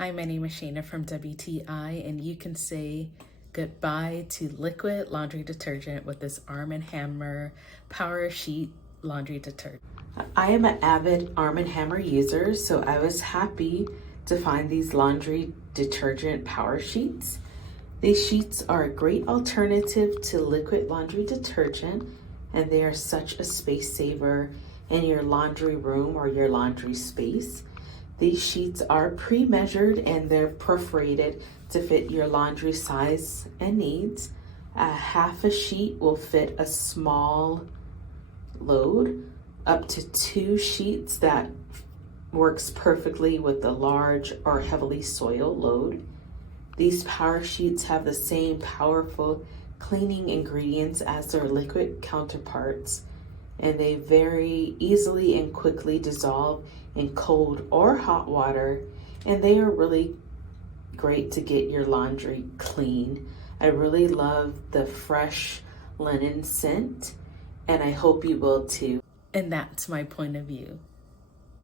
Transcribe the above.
Hi, my name is Shayna from WTI, and you can say goodbye to liquid laundry detergent with this Arm & Hammer Power Sheet Laundry Detergent. I am an avid Arm & Hammer user, so I was happy to find these laundry detergent power sheets. These sheets are a great alternative to liquid laundry detergent, and they are such a space saver in your laundry room or your laundry space. These sheets are pre-measured and they're perforated to fit your laundry size and needs. Half a sheet will fit a small load, up to 2 sheets that works perfectly with a large or heavily soiled load. These power sheets have the same powerful cleaning ingredients as their liquid counterparts, and they very easily and quickly dissolve in cold or hot water, and they are really great to get your laundry clean. I really love the fresh linen scent, and I hope you will too. And that's my point of view.